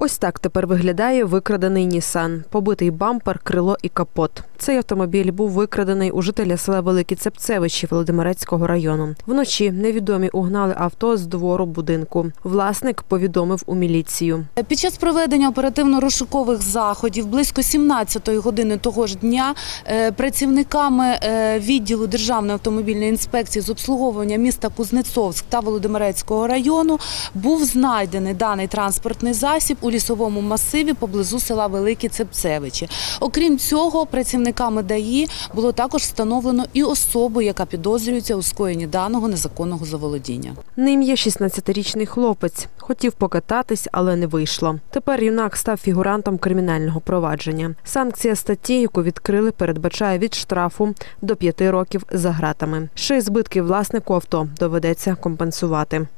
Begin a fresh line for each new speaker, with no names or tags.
Ось так тепер виглядає викрадений Нісан. Побитий бампер, крило і капот. Цей автомобіль був викрадений у жителя села Великі Цепцевичі Володимирецького району. Вночі невідомі угнали авто з двору будинку. Власник повідомив у міліцію.
Під час проведення оперативно-розшукових заходів близько 17-ї години того ж дня е, працівниками е, відділу Державної автомобільної інспекції з обслуговування міста Кузнецовськ та Володимирецького району був знайдений даний транспортний засіб у лісовому масиві поблизу села Великі Цепцевичі. Окрім цього, працівниками ДАІ було також встановлено і особу, яка підозрюється у скоєнні даного незаконного заволодіння.
Ним є 16-річний хлопець. Хотів покататись, але не вийшло. Тепер юнак став фігурантом кримінального провадження. Санкція статті, яку відкрили, передбачає від штрафу до 5 років за гратами. Ще й збитки власнику авто доведеться компенсувати.